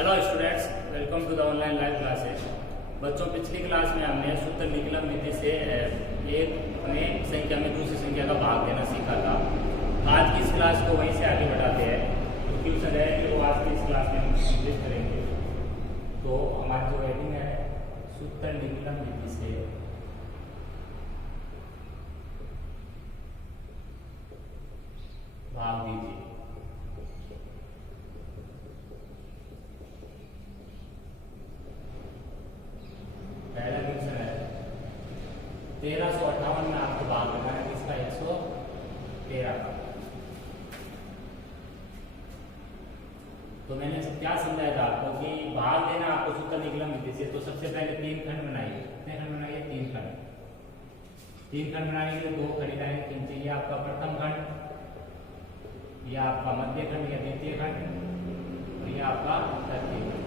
Hello students, welcome to the online live classes. बच्चों, पिछली class में हमने सूत्र निकलन विधि से एक अपने संख्या में दूसरी संख्या का भाग देना सीखा था। आज की इस क्लास को वहीं से आगे बढ़ाते हैं। तो ट्यूशन है कि वो आज की इस क्लास में हम कंप्लीट करेंगे। तो हमारी जो हेडिंग है सूत्र निकलन विधि से भाग दीजिए। पहला क्वेश्चन है 1358 में आपको भाग देना है किसका, 113 का। तो मैंने क्या समझाया था आपको कि भाग देना आपको सूत्र निकलन विधि से। तो सबसे पहले तीन खंड बनाइए। कितने खंड बनाइए? तीन खंड। तीन खंड बनाने के लिए दो खड़ी लाइन खींचनी चाहिए। आपका प्रथम खंड, यह आपका मध्य खंड या द्वितीय खंड, और यह आपका तृतीय खंड।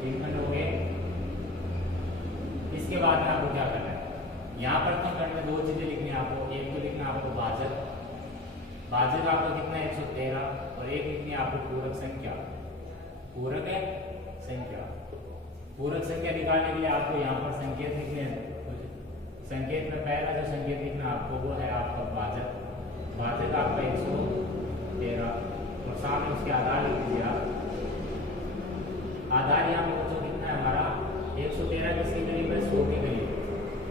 तीन खंड हो गए। इसके बाद में आपको क्या करना है, यहाँ प्रथम खंड में दो चीजें लिखनी है आपको। एक तो लिखना आपको भाजक, भाजक आपका कितना है 113, और एक लिखनी है आपको पूरक संख्या। पूरक है संख्या। पूरक संख्या निकालने के लिए आपको यहाँ पर संकेत लिखने हैं। संकेत में पहला जो संकेत लिखना आपको वो है आपका भाजक। भाजक आपका 113, और सामने उसके आधार लिख दीजिए आप। आधार यहाँ पर बच्चों कितना है हमारा, 113 किसके करीब है? 100 के करीब।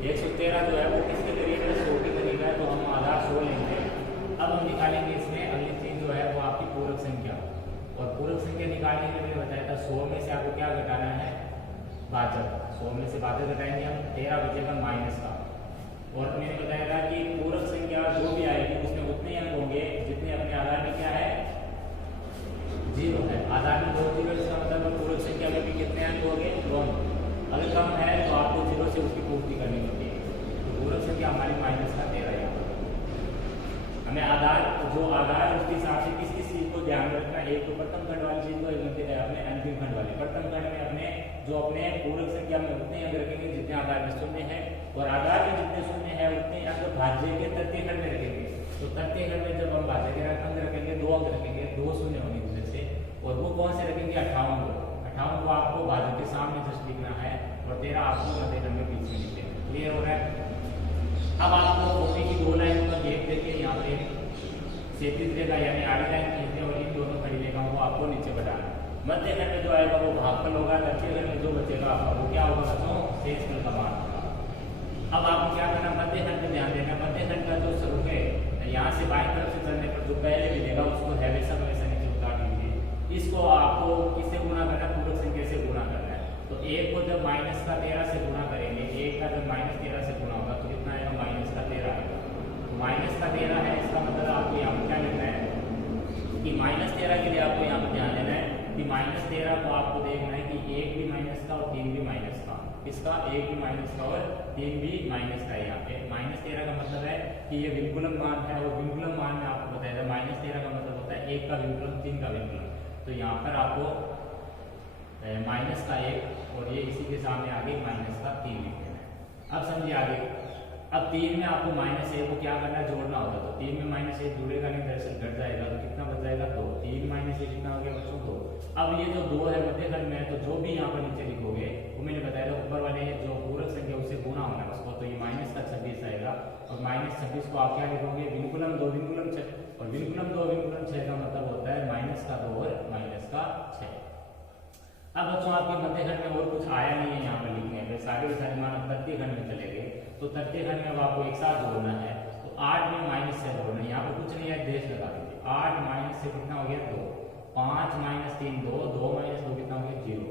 113 जो है वो किसके करीब है? 100 के करीब है। तो हम आधार 100 लेंगे। अब हम निकालेंगे इसमें अगली चीज जो है वो आपकी पूरक संख्या। और पूरक संख्या निकालने के लिए बताया था 100 में से आपको क्या घटाना है? भाजक। 100 में से भाजक घटाएंगे हम, 13 बचेगा माइनस का। और मैंने बताया था कि पूरक संख्या जो भी आएगी उसमें उतने अंक होंगे जितने अपने आधार में क्या है? 0 है। आधार में 2 0, इसका मतलब पूरक संख्या में भी कितने अंक होंगे? 2। अगर कम है तो आपको 0 से उसकी पूर्ति करनी होती है। तो पूरक संख्या हमारी माइनस का 13 है। हमें आधार जो आधार है उसके हिसाब से किस किस चीज को ध्यान में रखना है। एक तो प्रथम खंड वाली चीज को, एक अपने अंतिम खंड वाले। प्रथम खंड में अपने पूरक संख्या में उतने अंक रखेंगे जितने आधार में शून्य है, और आधार में जितने शून्य है उतने अंक भाज्य के तृतीय खंड में रखेंगे। तो तृतीय खंड में जब हम भाज्य के अंक रखेंगे, 2 अंक रखेंगे, 2 शून्य होंगे दूसरे से, और वो कौन से रखेंगे? 58 को। 58 को आपको भाज्य के सामने जस्ट लिखना है, और 13 आपको मध्य खंड में पीछे लिख देना। क्लियर हो रहा है? अब आपको कॉपी की 2 लाइन का गेप देके यहाँ पे क्षैतिज रेखा यानी आड़ी लाइन खींचने, और इन दोनों खड़ी रेखाओं को आपको नीचे बढ़ाना। मध्य खंड में जो आएगा वो भागफल होगा, तृतीय खंड में जो बचेगा आपका वो क्या होगा बच्चों? शेषफल का मान होगा। अब आपको क्या करना, मध्य खंड पे ध्यान देना। मध्य खंड का जो स्वरूप है, यहाँ से बाईं तरफ से चलने पर जो पहले मिलेगा उसको हमेशा हमेशा नीचे उतार दीजिए। इसको आपको किससे गुणा करना है? पूरक संख्या से गुणा करना है। तो एक को जब माइनस का 13 से गुणा करेंगे, एक का जब माइनस 13 से गुणा होगा तो कितना आएगा? माइनस का 13 आएगा। तो माइनस का 13 है, इसका मतलब आपको यहाँ पर क्या लिखना है कि माइनस 13 के लिए आपको यहाँ पर ध्यान देना है कि माइनस 13 को आपको देखना है कि 1 भी माइनस का और 3 भी माइनस का। इसका 1 भी माइनस का और 3 भी माइनस का। यहाँ पे माइनस 13 का मतलब है कि ये विकुलम मान है, और विकुलम मान में आपको बताया था माइनस 13 का मतलब होता है 1 का विकुलम 3 का विकुलम। तो यहाँ पर आपको माइनस का 1 और ये इसी के सामने आगे माइनस का 3 लिख देना है। अब समझिए आगे। अब 3 में आपको माइनस 1 को क्या करना है? जोड़ना होगा। तो 3 में माइनस 1 जुड़ेगा नहीं, दरअसल घट जाएगा। तो कितना बच जाएगा? 2। 3 माइनस 1 कितना हो गया बच्चों? 2। अब ये जो 2 है मध्य खंड में है, तो जो भी यहाँ पर नीचे लिखोगे वो मैंने बताया था ऊपर वाले जो पूरक संख्या उससे गुणा होना है उसको। तो ये माइनस का 26 आएगा, और माइनस 26 को आप क्या लिखोगे? विकुलम 2 विकुलम 6, और विकुलम 2 विकुलम 6 का मतलब होता है माइनस का 2 और माइनस का 6। अब बच्चों आपके मध्य खंड में और कुछ आया नहीं है यहाँ पर लिखने में, सारे के सारे मान तृतीय खंड में चले गए। तो तृतीय खंड में अब आपको एक साथ जोड़ना है। तो 8 में माइनस से जोड़ना है। यहाँ पर कुछ नहीं है, देश लगा दीजिए। 8 माइनस से कितना हो गया? 2। 5 माइनस 3 2, 2 माइनस 2 कितना हो गया? 0।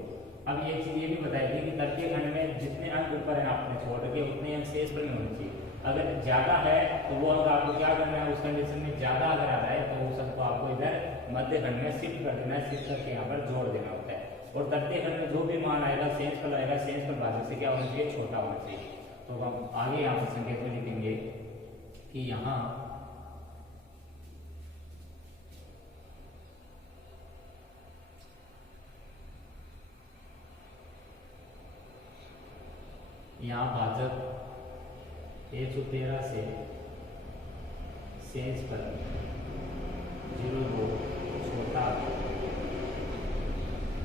अब एक चीज ये भी बताई थी कि तृतीय खंड में जितने अंक ऊपर है आपने छोड़ के उतने अंक शेष पर नहीं होने चाहिए। अगर ज्यादा है तो वो अंक आपको क्या करना है? उस कंडीशन में ज्यादा अगर आता है तो उस अंक को आपको इधर मध्य खंड में शिफ्ट कर देना है। शिफ्ट करके यहाँ पर जोड़ देना होता है। और तृतीय खंड में जो भी मान आएगा शेषफल आएगा, शेषफल भाजक से क्या होना चाहिए? छोटा होना चाहिए। तो हम आगे यहाँ पर संकेत में लिखेंगे कि यहाँ भाजक 113 से शेषफल 0 2 छोटा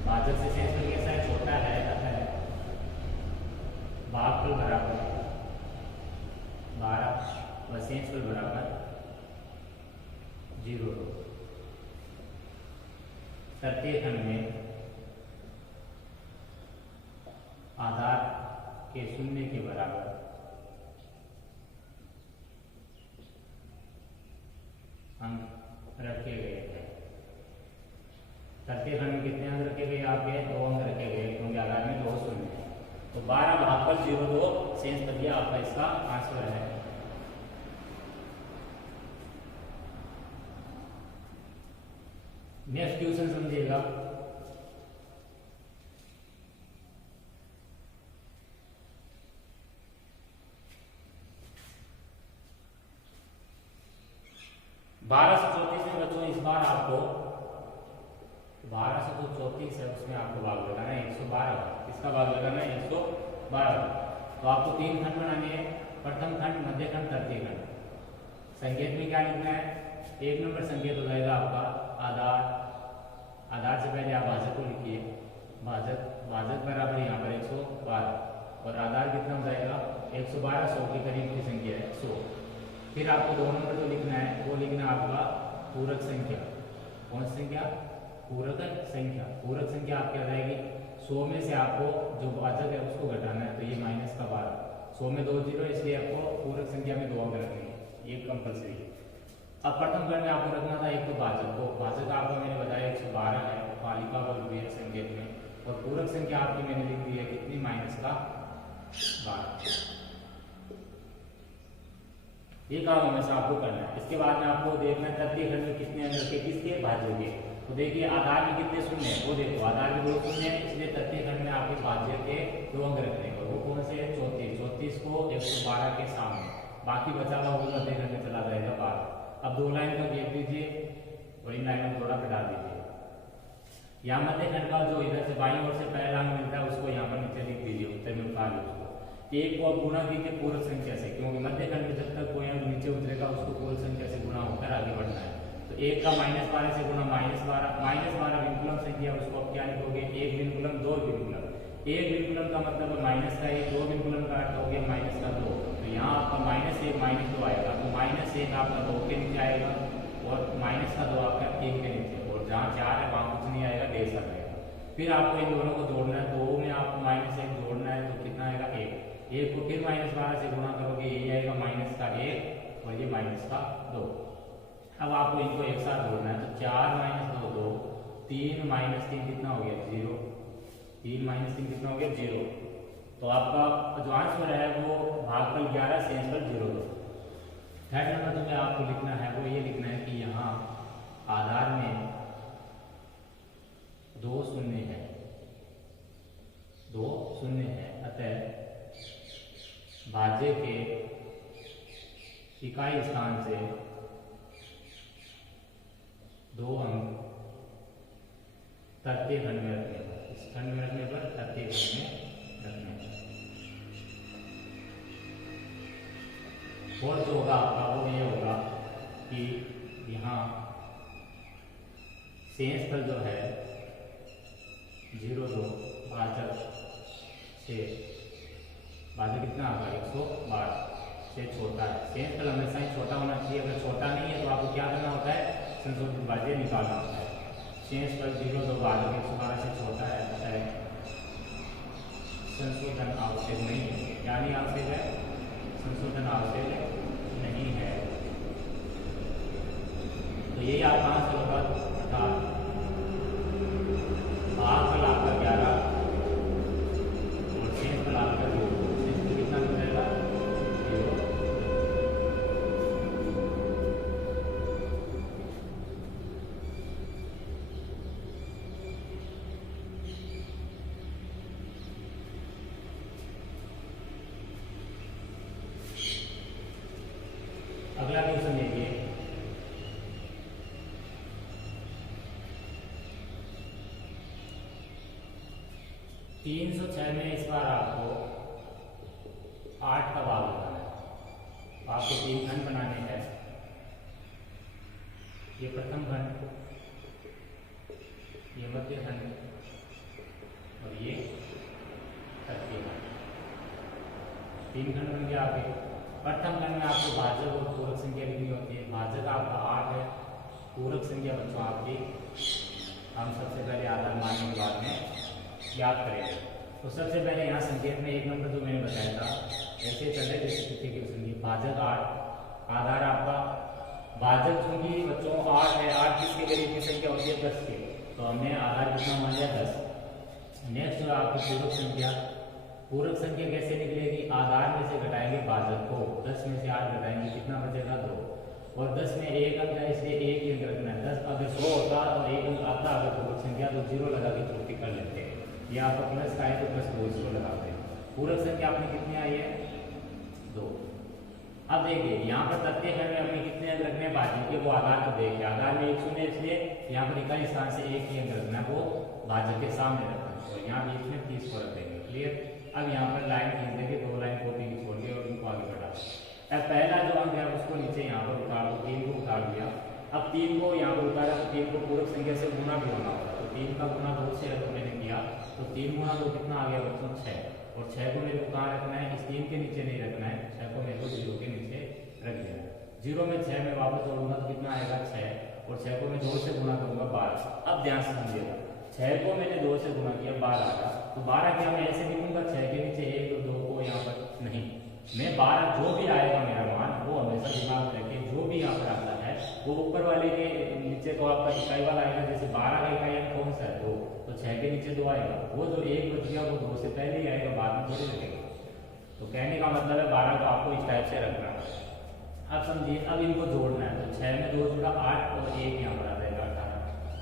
भाजक से शेषफल कैसा है, छोटा है, अतः भागफल बराबर 12 व शेषफल बराबर 0। तृतीय खंड में आधार के शून्य के बराबर अंक रखे गए थे। तृतीय खंड में कितने अंक रखे गए आपके, 2 अंक रखे गए, क्योंकि आधार में 2 शून्य है। तो 12 भागफल 0.2 शेषफल यह आपका इसका आंसर है। नेक्स्ट क्वेश्चन समझिएगा। बारह सौ 34 में बच्चों इस बार आपको 1234 है, उसमें आपको भाग लगाना है 112। किसका भाग लगाना है, 112। तो आपको 3 खंड बनाने हैं, प्रथम खंड, मध्य खंड, तृतीय खंड। संकेत में क्या लिखना है, 1 नंबर संकेत हो जाएगा आपका आधार। आधार से पहले आप भाजक को लिखिए, भाजक बराबर यहाँ पर 112 और आधार कितना हो जाएगा 112, 100 के करीब की संख्या है 100। फिर आपको 2 नंबर जो लिखना है वो लिखना है आपका पूरक संख्या। कौन सी संख्या, पूरक संख्या। पूरक संख्या आपकी आ जाएगी 100 में से आपको जो भाजक है उसको घटाना है, तो ये -12। 100 में 2 0, इसलिए आपको पूरक संख्या में 2 अंक रखने हैं, ये कंपल्सरी है। अब प्रथम खंड में आपको रखना था एक तो भाजक को, भाजक आपको मैंने बताया 112 है, पालिका वर्ग भी है संकेत में, और पूरक संख्या आपकी मैंने लिख दी है कितनी, -12। ये काम हमेशा आपको करना है। इसके बाद में आपको देखना है तृतीय खंड में कितने अंक रखे, किसके, भाज्य के। तो देखिए आधार में कितने शून्य है, वो देखो आधार में 2 शून्य है, इसलिए तृतीय खंड में आपके भाज्य के 2 अंक रखने हैं। वो कौन से है, 34 को 112 के सामने, बाकी बचा हुआ वो तृतीय खंड में चला जाएगा 12। अब 2 लाइन को देख दीजिए और इन लाइनों को थोड़ा घटा दीजिए। यहाँ मध्य खंड का जो इधर से बाईं ओर से पहला अंक मिलता है उसको यहाँ पर नीचे लिख दीजिए, उत्तर में उतार लीजिए। एक को अब गुणा कीजिए पूरक संख्या से, क्योंकि मध्य खंड में जब तक कोई अंक नीचे उतरेगा उसको पूरक संख्या से गुणा होकर आगे बढ़ना है। तो 1 का -12 से गुणा -12 विंकुलम संख्या, उसको अब क्या लिखोगे, 1 विंकुलम 2 विंकुलम। 1 विंकुलम का मतलब है माइनस का 1, 2 विंकुलम का अर्थ हो गया माइनस का 2। तो यहाँ आपका -1 -2 आएगा, तो -1 आपका 2 के नीचे आएगा और -2 आपका 3 के नीचे, और जहाँ 4 है वहाँ कुछ नहीं आएगा, डेढ़ सा आएगा। फिर आपको इन दोनों को जोड़ना है, 2 में आपको -1 जोड़ना है, तो कितना आएगा 1। 1 को फिर -12 से गुणा करोगे, ये आएगा -1 और ये -2। अब आपको इनको एक साथ जोड़ना है, तो 4 - 2 2, 3 - 3 कितना हो गया 0, 3 - 3 कितना हो गया 0। तो आपका जो आंसर है वो भागफल 11 शेषफल 0। थर्ड नंबर में आपको लिखना है वो ये लिखना है कि यहाँ आधार में 2 शून्य है, 2 शून्य है, अतः भाज्य के इकाई स्थान से 2 अंक तृतीय खंड में रखने पर, इस खंड में रखने पर तृतीय खंड में रखने पर, और जो होगा आपका वो ये होगा कि यहाँ शेषफल जो है 0.2 भाजक से, भाजक कितना होगा 112 से छोटा है। शेषफल हमेशा ही छोटा होना चाहिए, अगर छोटा नहीं है तो आपको क्या करना होता है, संशोधित भाज्य निकालना होता है। शेषफल 0.2 भाजक 112 से छोटा है, संशोधन आवश्यक नहीं है। क्या नहीं आवश्यक है, संशोधन आवश्यक नहीं है। तो यही आपका आंसर होगा, अर्थात भागफल आपका 11 और शेषफल आपका 0। शेषफल कितना हो जाएगा 0। अगला क्वेश्चन देखिए, तीन 306 में इस बार आपको 8 का भाग लगाना है। तो आपको 3 खंड बनाने हैं, ये प्रथम खंड, ये मध्य खंड और ये तृतीय खंड। 3 खंड बन गया आपके। प्रथम खंड में आपको भाजक और पूरक संख्या लिखनी होती है। भाजक आपका 8 है, पूरक संख्या बच्चों आपकी हम सबसे पहले आधार मानने के बाद में याद करेंगे। तो सबसे पहले यहाँ संकेत में 1 नंबर जो मैंने बताया था ऐसे चले जैसे तृतीय की संख्या। भाजक 8, आधार आपका भाजक चूंकि बच्चों 8 है, 8 किसके करीब की संख्या होती है 10 के, तो हमने आधार कितना मान लिया 10। नेक्स्ट जो आपकी पूरक संख्या, पूरक संख्या कैसे निकलेगी, आधार में से घटाएंगे भाजक को, 10 में से 8 घटाएंगे कितना बचेगा 2, और 10 में 1 अंक है इसलिए 1 ही अंक रखना है। 10 अगर 100 होता और 1 अंक आता अगर पूरक संख्या तो 0 लगा के पूर्ति कर लेते हैं, या आपका प्लस का है तो प्लस 2 0 लगाते हैं। पूरक संख्या अपनी कितनी आई है 2। अब देखिए यहाँ पर तृतीय खंड में अपने कितने अंक रखने हैं भाज्य के, वो आधार को देखिए, आधार में 1 शून्य इसलिए यहाँ पर इकाई स्थान से 1 ही अंक रखना है, वो भाज्य के सामने रखना है, तो यहाँ बीच में 30 को रख देंगे। क्लियर। अब यहाँ पर लाइन खींच देंगे, 2 लाइन कॉपी की छोड़ के और इनको आगे बढ़ा। अब पहला जो अंक है उसको नीचे यहाँ पर उतार दो, 3 को उतार दिया। अब 3 को यहाँ पर उतारा तो 3 को पूरक संख्या से गुना भी होना होगा, तो 3 का गुना 2 से अगर मैंने किया तो 3 गुना 2 कितना आ गया बच्चों 6, और 6 को मेरे को कहाँ रखना है, इस 3 के नीचे नहीं रखना है, 6 को मेरे को 0 के नीचे रख देना है। 0 में 6 में वापस जोड़ूंगा तो कितना आएगा 6, और 6 को मैं 2 से गुना करूंगा 12। अब ध्यान से समझिएगा, 6 को मैंने 2 से गुना किया 12 आया, तो 12 क्या मैं ऐसे लिखूंगा 6 के नीचे 1 और 2 को यहाँ पर नहीं, मैं 12 जो भी आएगा मेरा मान वो हमेशा दिमाग में रखिए, जो भी यहाँ पर आता है वो ऊपर वाले के नीचे तो आपका इकाई वाला आएगा, जैसे 12 का इकाई कौन सा है 2, तो 6 के नीचे 2 आएगा, वो जो 1 बच गया वो 2 से पहले ही आएगा, बाद में थोड़ी लगेगा। तो कहने का मतलब है 12 को आपको इस टाइप से रखना है। अब समझिए, अब इनको जोड़ना है, तो 6 में 2 जुड़ा 8 और 1 यहाँ पर आ जाएगा 18।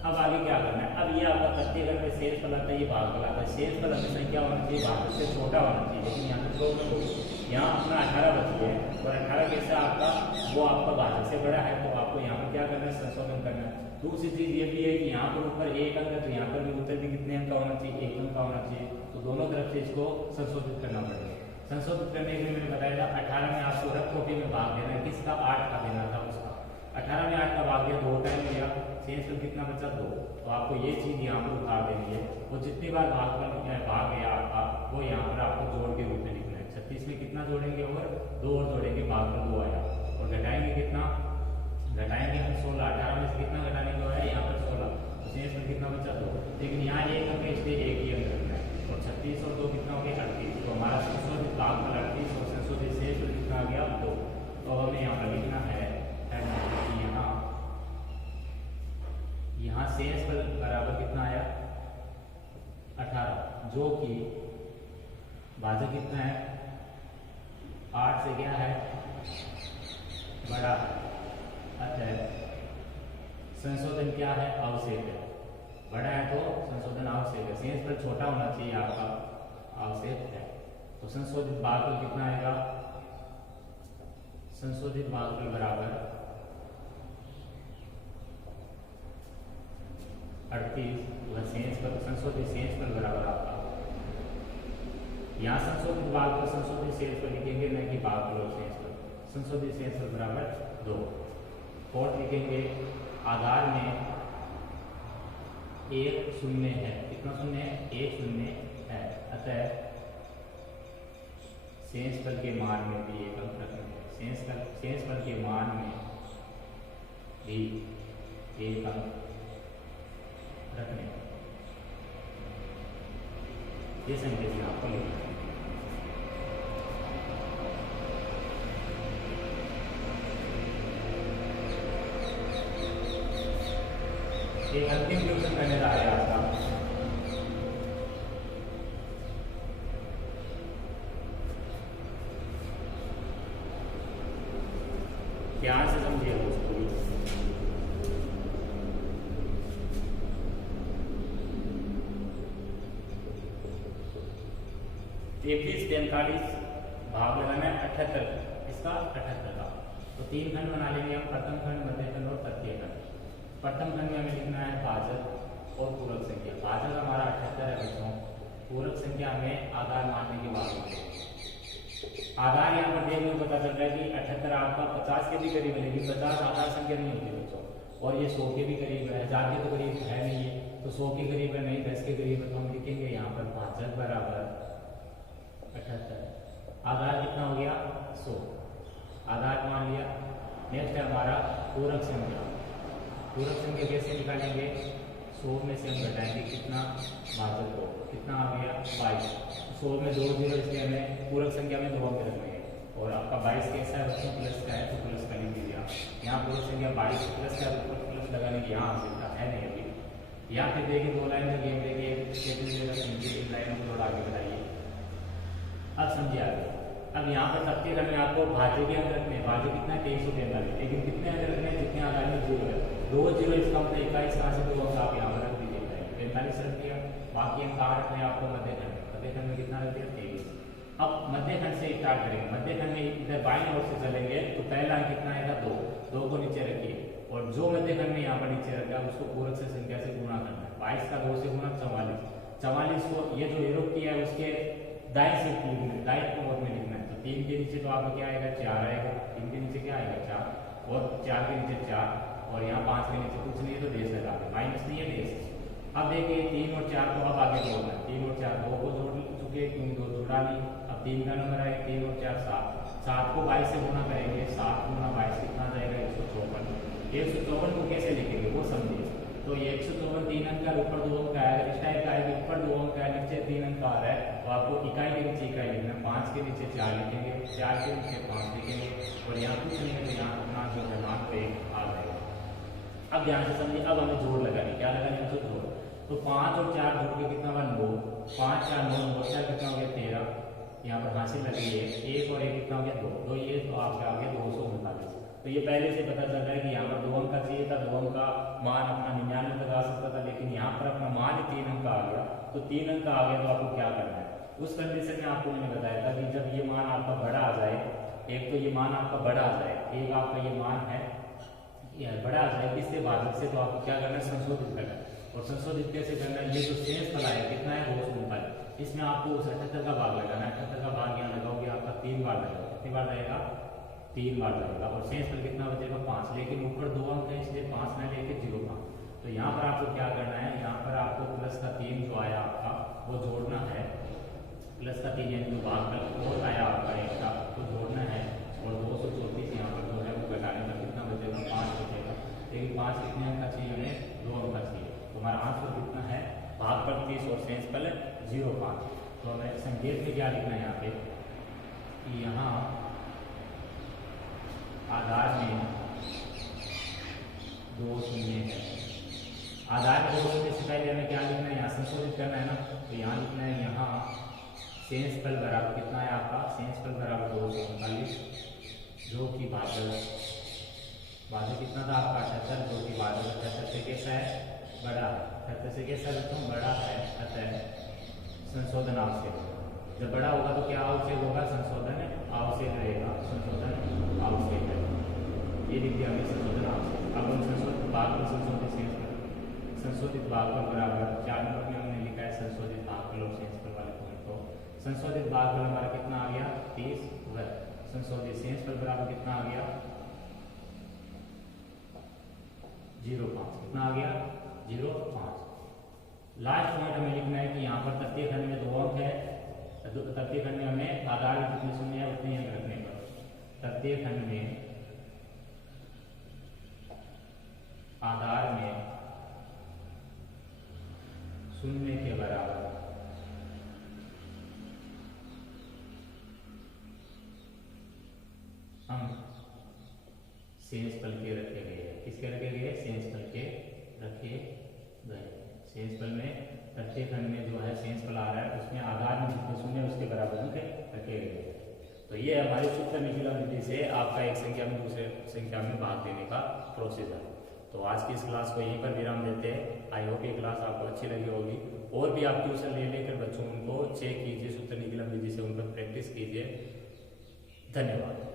अब आगे क्या करना है, अब ये आपका तृतीय खंड में शेष फल आता है, ये भाग आता है, शेष फल हमेशा क्या होना चाहिए, भाग से छोटा होना चाहिए, लेकिन यहाँ पे प्रॉब्लम होगी, यहाँ अपना 18 बच गया है, और 18 कैसे आपका वो आपका भाजक से बड़ा है, तो आपको यहाँ पर क्या करना है, संशोधन करना है। दूसरी चीज ये भी है कि यहाँ पर ऊपर 1 अंक है, तो यहाँ पर भी उत्तर भी कितने अंक का होना चाहिए, 1 अंक का होना चाहिए, तो दोनों तरफ से इसको संशोधित करना पड़ेगा। संशोधित करने के लिए मैंने बताया था 18 में आपको रफ कॉपी में भाग देना है, किसका 8 का देना था उसका, 18 में 8 का भाग दिया, 2 टाइम लिया, शेष पर कितना बचा 2, तो आपको ये चीज यहाँ पर उतार देनी है, वो जितनी बार भाग गया आपका वो यहाँ पर आपको जोड़ के रूप में लिखना है। 36 में कितना जोड़ेंगे और 2 और जोड़ेंगे, भाग पर 2 आया, और घटाएंगे कितना, घटाएंगे हम 16, 18 में से कितना घटाने को है यहाँ पर 16, तो शेष में कितना बचा 2, लेकिन यहाँ 1 अंक है इसलिए 1 ही अंक रखना है, और 36 और 2 कितना हो गया 38, तो हमारा संशोधित भागफल 38 और संशोधित शेष कितना आ गया 2। तो हमें यहाँ पर लिखना है यहाँ शेष फल बराबर कितना आया 18, जो कि भाजक कितना है 8 से क्या है बड़ा, अतः संशोधन क्या है अवशेष है, बड़ा है तो संशोधन अवशेष है, शेष फल छोटा होना चाहिए आपका अवशेष है, तो संशोधित भागफल कितना आएगा, संशोधित भागफल बराबर 38 शेष फल, संशोधित शेष फल बराबर आपका, यहाँ संशोधित भागफल संशोधित शेष फल लिखेंगे नहीं कि भागफल और शेष फल, संशोधित शेष फल बराबर 2। फोर्थ लिखेंगे आधार में 1 शून्य है, कितना शून्य है 1 शून्य है, अतः शेष फल के मान में भी 1 अंक रखना है, शेष फल के मान में भी 1 अंक रखने, ये संकेत आपको लिखना है। एक अंतिम क्वेश्चन मैंने रहा है आपका, ध्यान से समझिए दोस्तों। 33 43 भाग लगाना है 78, इसका 78 का, तो 3 खंड बना लेंगे हम, प्रथम खंड, मध्य खंड और तृतीय खंड। प्रथम खंड में हमें लिखना है भाजक और पूरक संख्या, भाजक हमारा 78 है बच्चों, पूरक संख्या हमें आधार मानने के बाद आधार यहाँ पर देखने को पता चल रहा है कि 78 आपका 50 के भी करीब है, लेकिन 50 आधार संख्या नहीं होती बच्चों, और ये 100 के भी करीब है, 1000 के तो करीब है नहीं है, तो 100 के करीब है, नहीं 10 के करीब है, तो हम लिखेंगे यहाँ पर 5 बराबर 78। आधार कितना हो गया 100, आधार मान लिया। नेक्स्ट है हमारा पूरक संख्या। पूरक संख्या कैसे निकालेंगे, 100 में से हम घटाएंगे कितना, 72, कितना आ गया 22। 100 में 2 जीरो, इसलिए हमें पूरक संख्या में 2 अंक रखने हैं। और आपका 22 कैसा है बच्चों, प्लस का है, तो प्लस का लिख दीजिए आप। यहाँ पूरक संख्या 22 प्लस का, ऊपर प्लस लगाने की यहाँ आवश्यकता है नहीं अभी। यहाँ फिर देखिए 2 लाइन का गेम, देखिए लाइन को थोड़ा आगे बढ़ाइए। अब समझिए आगे। अब यहाँ पर सबके घर में आपको भाज्य के अंक रखने हैं। भाज्य कितना है 2343, लेकिन कितने अंक रखने हैं, जितने आधार में 0 है। 2 0 इसका मतलब 21, कहाँ से 2 अंक आप यहाँ पर रख दीजिए, 45 रख दिया। बाकी अंक कहाँ रखने हैं आपको, मध्यखंड। मध्यखंड में कितना रख दिया 23। अब मध्यखंड से स्टार्ट करेंगे। मध्यखंड में इधर बाईं ओर से चलेंगे तो पहला अंक कितना आएगा 2, 2 को नीचे रखिए, और जो मध्यखंड में यहाँ पर नीचे रखा है उसको पूरक से संख्या से गुणा करना है। 22 का 2 से गुणा 44, 44 को ये जो एरो किया है उसके दाएं से लिखना है, दाएं ओर में लिखना है। तो 3 के नीचे तो आपको क्या आएगा 4 आएगा, 3 के नीचे क्या आएगा 4, और 4 के नीचे 4, और यहाँ 5 के नीचे कुछ नहीं है तो देश लगा दे, माइनस नहीं है देश। अब देखिए 3 और 4 को अब आगे जोड़ना है। 3 और 4 2 को जोड़ चुके, क्योंकि 2 जोड़ा नहीं। अब 3 का नंबर है, 3 और 4 7, 7 को 22 से गुणा करेंगे, 7 गुणा 22 कितना जाएगा 154। 154 को कैसे लिखेंगे वो समझिए। तो ये 154 3 अंक का, ऊपर 2 अंक है, इस टाइप का है, ऊपर 2 अंक है, नीचे 3 अंक आ रहा है, तो आपको इकाई के नीचे इकाई लिखना है। 5 के नीचे 4 लिखेंगे, 4 के नीचे 5 लिखेंगे, और यहाँ कुछ नहीं है तो यहाँ अपना जो है मान पे आ जाएगा। अब ध्यान से समझिए, अब हमें जोड़ लगानी, क्या लगानी है जोड़। तो 5 और 4 जोड़ के कितना बन 2, 5 4 9, 2 4 कितना हो गया 13, यहाँ पर हासिल लगी है 1 और 1 कितना हो गया 2, तो ये तो आपका आ गया 239। तो ये पहले से पता चल रहा है कि यहाँ पर 2 अंक का चाहिए था, 2 अंक का मान अपना 99 तक आ सकता था, लेकिन यहाँ पर अपना मान 3 अंक का आ गया। तो 3 अंक का आ गया तो आपको क्या करना है, उस कंडीशन में आपको मैंने बताया था कि जब ये मान आपका बड़ा आ जाए, एक तो ये मान आपका बड़ा आ जाए, एक आपका ये मान है बड़ा आ जाए किससे, भाजक से, तो आपको क्या करना है संशोधित करना है। और संशोधित कैसे करना है, ये जो शेष फल आया कितना है 239, इसमें आपको 78 का भाग लगाना है। 78 का भाग यहाँ लगाओगे आपका 3 बार लगेगा, कितनी बार लगेगा 3 बार लगेगा, और शेष फल कितना बचेगा 5, लेकिन ऊपर 2 अंक है इसलिए 5 में लेके 0 5। तो यहाँ पर आपको क्या करना है, यहाँ पर आपको प्लस का 3 जो आया आपका वो जोड़ना है, प्लस का 3 यानी जो भाग और आया आपका एक का वो जोड़ना है, और 234 यहाँ पर जो है वो घटाने का कितना बचेगा 5 बचेगा, लेकिन 5 कितने अंक का चाहिए हमें 2 अंक का चाहिए। तो हमारा आंसर कितना है भाग पर 30 और शेष फल 0,5। तो हमें संकेत में क्या लिखना है यहाँ पे कि यहाँ आधार में 2 शून्य है। आधार में 2 शून्य से पहले हमें क्या लिखना है, यहाँ संशोधित करना है ना, तो यहाँ लिखना है यहाँ शेष फल बराबर कितना है आपका, शेष फल बराबर 239, जो कि भाजक कितना था आपका 78, जो कि भाजक 78 से कैसा है बड़ा, 78 से कैसा है बड़ा है, अतः संशोधन आवश्यक। जब बड़ा होगा तो क्या आवश्यक होगा, संशोधन आवश्यक रहेगा, संशोधन आवश्यक है, ये लिख दिया हमने संशोधन आवश्यक। अब हम संशोधित भाग पर संशोधित शेष फल, संशोधित भाग पर बराबर 4 नंबर में हमने लिखा है संशोधित भाग पर और शेष फल वाले पॉइंट को। संशोधित भाग पर हमारा कितना आ गया 30 वर्ग, संशोधित शेष फल बराबर कितना आ गया 0,5, कितना आ गया 0,5। लास्ट पॉइंट हमें लिखना है कि यहाँ पर तृतीय खंड में 2 अंक है, तृतीय खंड में हमें आधार में कितने शून्य है उतने अंक रखने पर, तृतीय खंड में आधार में शून्य के बराबर हम शेष फल के रखे गए हैं, किसके रखे गए, शेष फल के रखे गए। शेष फल में तृतीय खंड में जो है शेष फल आ रहा है उसमें आधार में जितने शून्य उसके बराबर अंक रखे गए। तो ये हमारे सूत्र निकलन विधि से आपका एक संख्या में दूसरे संख्या में भाग देने का प्रोसेस है। तो आज की इस क्लास को यहीं पर विराम देते हैं। आई होप ये क्लास आपको अच्छी लगी होगी, और भी आप ट्यूशन ले लेकर बच्चों उनको चेक कीजिए, सूत्र निकलन विधि से उन पर प्रैक्टिस कीजिए। धन्यवाद।